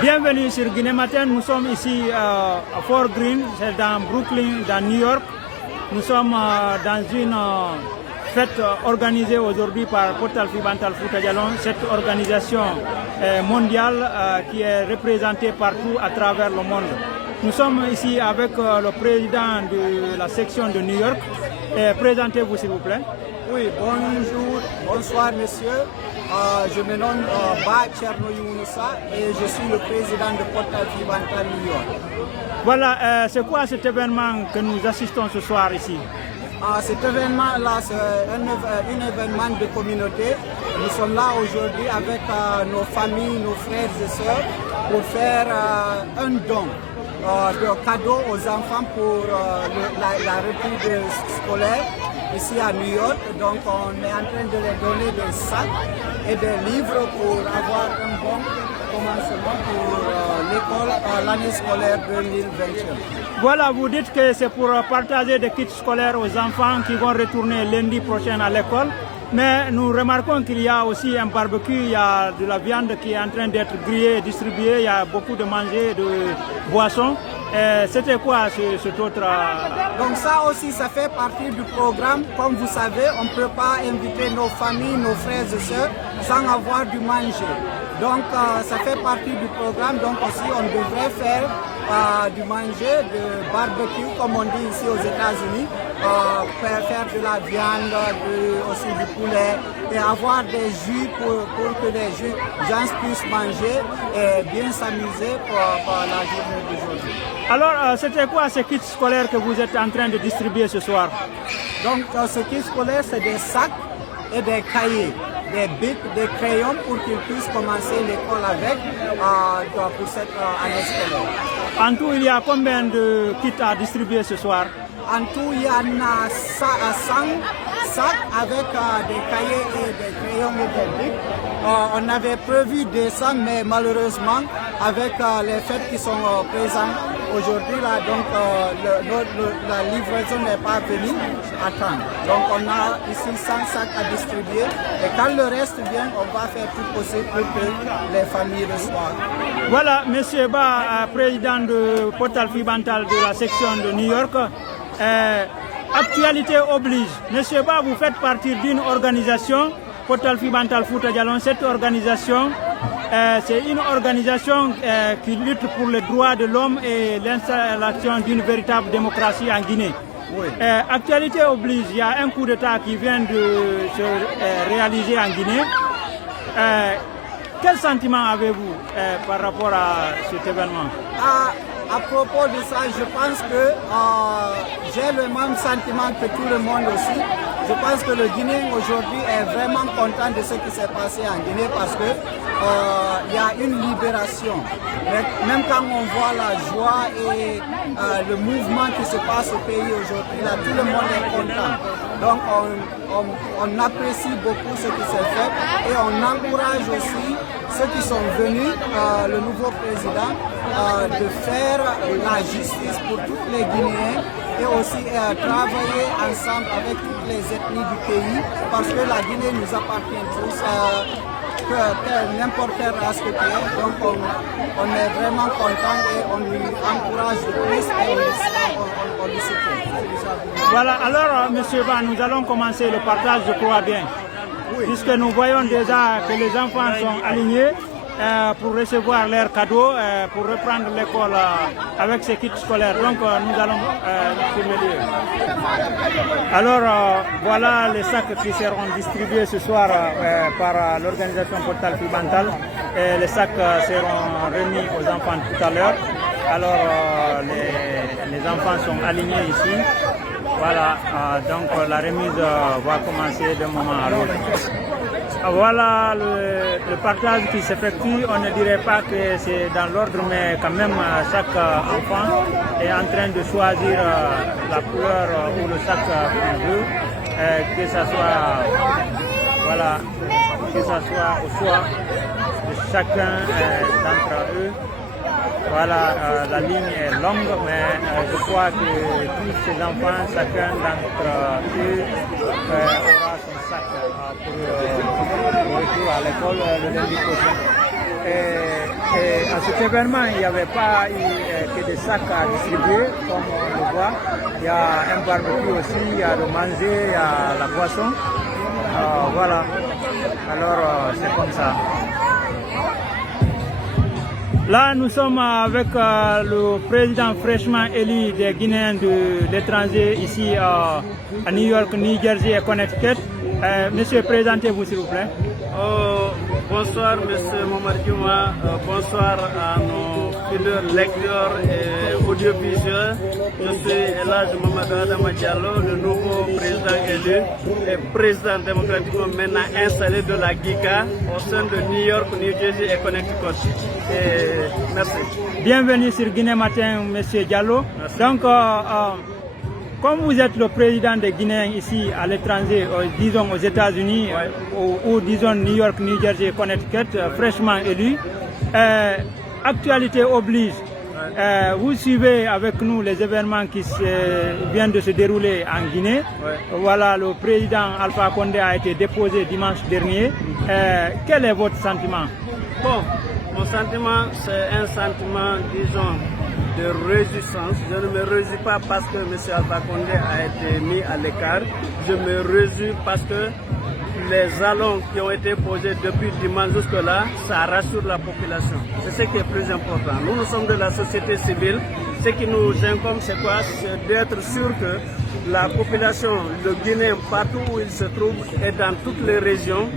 Bienvenue sur Guinée Matin. Nous sommes ici à Fort Greene, c'est dans Brooklyn, dans New York. Nous sommes dans une fête organisée aujourd'hui par Portal Fi Bantal Fouta Djallon, cette organisation mondiale qui est représentée partout à travers le monde. Nous sommes ici avec le président de la section de New York. Présentez-vous s'il vous plaît. Oui, bonjour, bonsoir messieurs. Je me nomme Ba Tcherno Younoussa et je suis le président de Portal Fi Bantal New York. Voilà, c'est quoi cet événement que nous assistons ce soir ici? Cet événement-là, c'est un événement de communauté. Nous sommes là aujourd'hui avec nos familles, nos frères et sœurs pour faire un don de cadeaux aux enfants pour la reprise scolaire ici à New York. Donc on est en train de les donner des sacs et des livres pour avoir un bon commencement pour l'école, l'année scolaire 2021. Voilà, vous dites que c'est pour partager des kits scolaires aux enfants qui vont retourner lundi prochain à l'école. Mais nous remarquons qu'il y a aussi un barbecue, il y a de la viande qui est en train d'être grillée et distribuée, il y a beaucoup de manger, de boissons. C'était quoi cet autre... Donc ça aussi, ça fait partie du programme. Comme vous savez, on ne peut pas inviter nos familles, nos frères et sœurs sans avoir du manger. Donc ça fait partie du programme. Donc aussi, on devrait faire du manger, de barbecue, comme on dit ici aux États-Unis, faire de la viande, aussi du poulet et avoir des jus pour que les gens puissent manger et bien s'amuser pour la journée d'aujourd'hui. Alors, c'était quoi ces kits scolaires que vous êtes en train de distribuer ce soir? Donc, ce kit scolaire, c'est des sacs et des cahiers, des bics, des crayons pour qu'ils puissent commencer l'école avec pour cette année scolaire. En tout, il y a combien de kits à distribuer ce soir? En tout, il y en a 100 sacs avec des cahiers et des crayons et des bics. On avait prévu 200, mais malheureusement, avec les fêtes qui sont présentes aujourd'hui, là, donc la livraison n'est pas venue à temps. Donc on a ici 100 sacs à distribuer et quand le reste vient, on va faire tout possible pour que les familles reçoivent. Voilà, M. Ba, président de Portal Fi Bantal de la section de New York. Actualité oblige. Monsieur Ba, vous faites partie d'une organisation, Portal Fi Bantal Fouta Djallon. Cette organisation, c'est une organisation qui lutte pour les droits de l'homme et l'installation d'une véritable démocratie en Guinée. Oui. Actualité oblige, il y a un coup d'État qui vient de se réaliser en Guinée. Quel sentiment avez-vous par rapport à cet événement? À propos de ça, je pense que j'ai le même sentiment que tout le monde aussi. Je pense que le Guinéen aujourd'hui est vraiment content de ce qui s'est passé en Guinée parce que il y a une libération. Même quand on voit la joie et le mouvement qui se passe au pays aujourd'hui, là, tout le monde est content. Donc on apprécie beaucoup ce qui s'est fait et on encourage aussi ceux qui sont venus, le nouveau président, de faire la justice pour tous les Guinéens et aussi travailler ensemble avec toutes les ethnies du pays parce que la Guinée nous appartient tous, n'importe quelle race que tu es. Donc on est vraiment content et on lui encourage de plus et on lui soutient. Voilà, alors M. Ba, nous allons commencer le partage, je crois bien. Oui. Puisque nous voyons déjà que les enfants sont alignés pour recevoir leurs cadeaux, pour reprendre l'école avec ces kits scolaires. Donc nous allons sur le lieu. Alors voilà les sacs qui seront distribués ce soir par l'organisation Portal Fi Bantal. Les sacs seront remis aux enfants tout à l'heure. Alors les enfants sont alignés ici. Voilà, donc la remise va commencer d'un moment à l'autre. Voilà le partage qui s'effectue. On ne dirait pas que c'est dans l'ordre, mais quand même chaque enfant est en train de choisir la couleur ou le sac qu'il veut, que ce soit, voilà, que ça soit au choix de chacun d'entre eux. Voilà, la ligne est longue, mais je crois que tous ces enfants, chacun d'entre eux aura son sac pour retour à l'école le lundi prochain. Et À cet événement, il n'y avait pas eu que des sacs à distribuer, comme on le voit. Il y a un barbecue aussi, il y a le manger, il y a la boisson. Voilà. Alors, c'est comme ça. Là, nous sommes avec le président fraîchement élu des Guinéens de l'étranger ici à New York, New Jersey et Connecticut. Monsieur, présentez-vous s'il vous plaît. Bonsoir Monsieur Momarjuma, bonsoir à nos fidèles lecteurs et audiovisuels. Je suis Elhadj Mamadou Adama Diallo, le nouveau président élu et président démocratiquement maintenant installé de la GICA au sein de New York, New Jersey et Connecticut. Merci. Bienvenue sur Guinée Matin, Monsieur Diallo. Merci. Donc, comme vous êtes le président des Guinéens ici à l'étranger, disons aux États-Unis, ou disons New York, New Jersey, Connecticut, fraîchement élu, actualité oblige. Vous suivez avec nous les événements qui viennent de se dérouler en Guinée. Voilà, le président Alpha Condé a été déposé dimanche dernier. Quel est votre sentiment? Bon, mon sentiment, c'est un sentiment, disons, de résistance. Je ne me réjouis pas parce que M. Alpha Condé a été mis à l'écart. Je me réjouis parce que les jalons qui ont été posés depuis dimanche jusque-là, ça rassure la population. C'est ce qui est plus important. Nous sommes de la société civile. Ce qui nous incombe, c'est quoi? C'est d'être sûr que la population, le Guinéen, partout où il se trouve, et dans toutes les régions,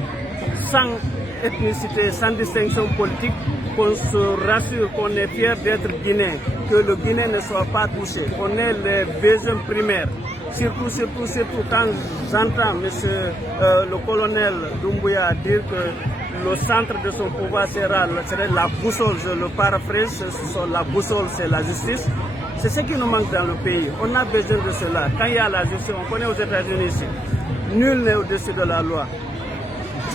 sans ethnicité, sans distinction politique, qu'on se rassure, qu'on est fier d'être Guinéen, que le Guinéen ne soit pas touché, qu'on ait les besoins primaires. Surtout quand j'entends le colonel Doumbouya dire que le centre de son pouvoir serait la boussole, je le paraphrase, la boussole c'est la justice. C'est ce qui nous manque dans le pays. On a besoin de cela. Quand il y a la justice, on connaît aux États-Unis ici, nul n'est au-dessus de la loi.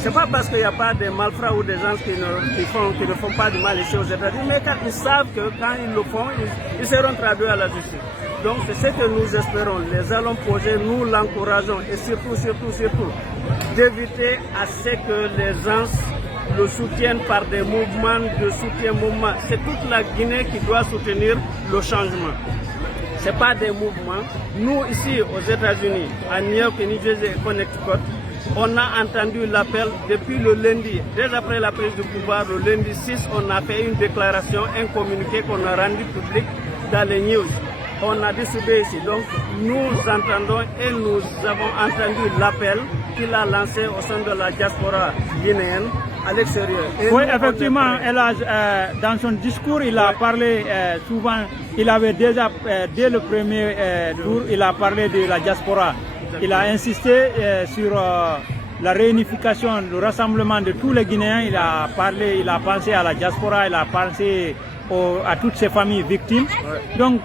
Ce n'est pas parce qu'il n'y a pas de malfrats ou des gens qui ne font pas du mal ici aux États-Unis, mais quand ils savent que quand ils le font, ils seront traduits à la justice. Donc c'est ce que nous espérons. Les allons poser, nous l'encourageons et surtout, d'éviter à ce que les gens le soutiennent par des mouvements de soutien. C'est toute la Guinée qui doit soutenir le changement. Ce n'est pas des mouvements. Nous ici aux États-Unis, à New York, New Jersey et Connecticut, on a entendu l'appel depuis le lundi, dès après la prise du pouvoir, le lundi 6, on a fait une déclaration, un communiqué qu'on a rendu public dans les news. On a distribué ici. Donc nous entendons et nous avons entendu l'appel qu'il a lancé au sein de la diaspora guinéenne à l'extérieur. Oui, effectivement, Elhadj, dans son discours, il a parlé souvent, il avait déjà, dès le premier tour, il a parlé de la diaspora. Il a insisté sur la réunification, le rassemblement de tous les Guinéens. Il a pensé à la diaspora, il a pensé à toutes ces familles victimes. Donc,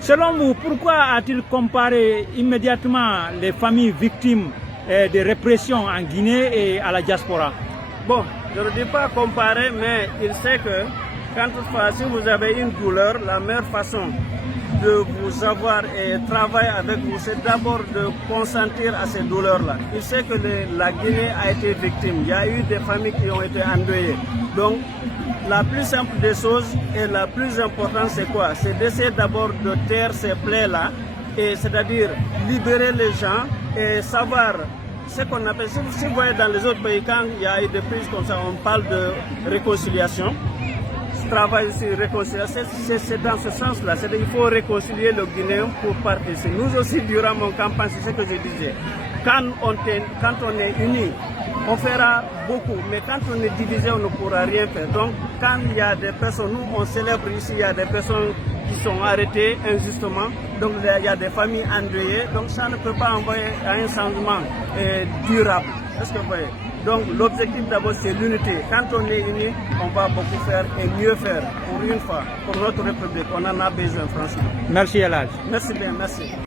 selon vous, pourquoi a-t-il comparé immédiatement les familles victimes de répression en Guinée et à la diaspora? Bon, je ne dis pas comparer, mais il sait que quand toutefois, si vous avez une douleur, la meilleure façon de vous avoir et travailler avec vous, c'est d'abord de consentir à ces douleurs-là. Il sait que la Guinée a été victime. Il y a eu des familles qui ont été endeuillées. Donc, la plus simple des choses et la plus importante, c'est quoi? C'est d'essayer d'abord de taire ces plaies-là, et c'est-à-dire libérer les gens et savoir ce qu'on appelle, si vous voyez dans les autres pays, quand il y a eu des prises comme ça, on parle de réconciliation. Travail sur réconciliation, c'est dans ce sens-là. C'est qu'il faut réconcilier le Guinéen pour partir. Nous aussi, durant mon campagne, c'est ce que je disais. Quand on est unis, on fera beaucoup. Mais quand on est divisé, on ne pourra rien faire. Donc, quand il y a des personnes, nous, on célèbre ici, il y a des personnes qui sont arrêtées injustement. Donc, il y a des familles endeuillées. Donc, ça ne peut pas envoyer à un changement durable. Est-ce que vous voyez? Donc l'objectif d'abord c'est l'unité. Quand on est unis, on va beaucoup faire et mieux faire pour une fois, pour notre République. On en a besoin franchement. Merci Elhadj. Merci bien, merci.